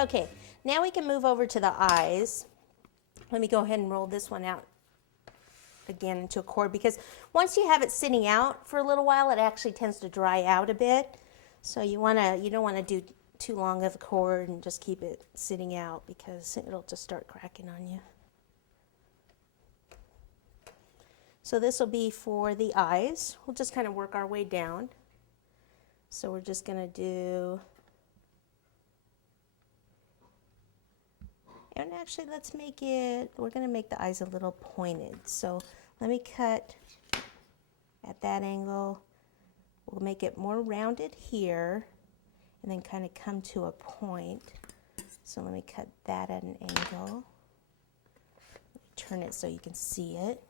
Okay, now we can move over to the eyes. Let me go ahead and roll this one out again into a cord, because once you have it sitting out for a little while, it actually tends to dry out a bit. So you don't want to do too long of a cord and just keep it sitting out, because it'll just start cracking on you. So this will be for the eyes. We'll just kind of work our way down. So we're just going to do, and actually let's make it, we're going to make the eyes a little pointed. So let me cut at that angle. We'll make it more rounded here and then kind of come to a point. So let me cut that at an angle. Turn it so you can see it.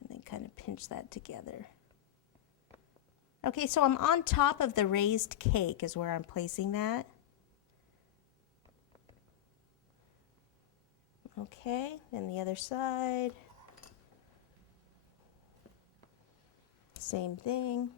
And then kind of pinch that together. Okay, so I'm on top of the raised cake is where I'm placing that. Okay, then the other side. Same thing.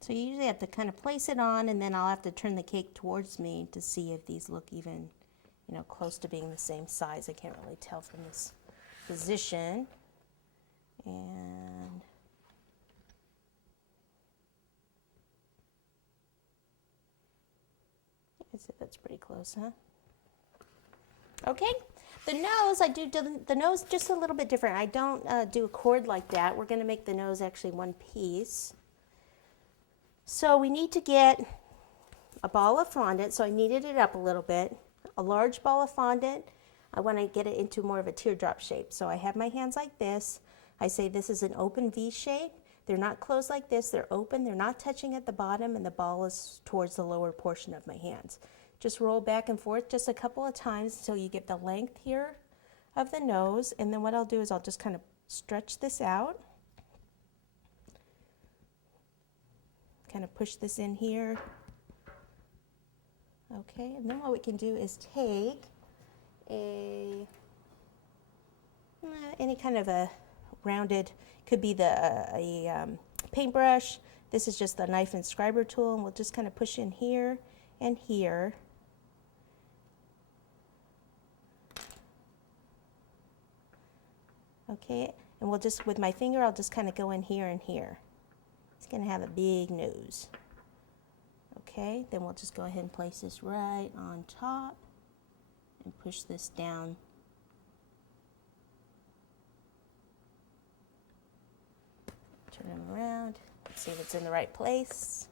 So you usually have to kind of place it on, and then I'll have to turn the cake towards me to see if these look even, close to being the same size. I can't really tell from this position. And I said that's pretty close, huh? Okay. The nose, I do the nose just a little bit different. I don't do a cord like that. We're going to make the nose actually one piece. So we need to get a ball of fondant. So I kneaded it up a little bit. A large ball of fondant. I want to get it into more of a teardrop shape. So I have my hands like this. I say this is an open V shape. They're not closed like this. They're open. They're not touching at the bottom, and the ball is towards the lower portion of my hands. Just roll back and forth just a couple of times until you get the length here of the nose. And then what I'll do is I'll just kind of stretch this out. Kind of push this in here. Okay, and then what we can do is take any kind of a rounded, could be a paintbrush. This is just the knife and scriber tool, and we'll just kind of push in here and here. Okay, and we'll just, with my finger, I'll just kind of go in here and here. It's going to have a big nose. Okay, then we'll just go ahead and place this right on top and push this down. Turn them around. Let's see if it's in the right place.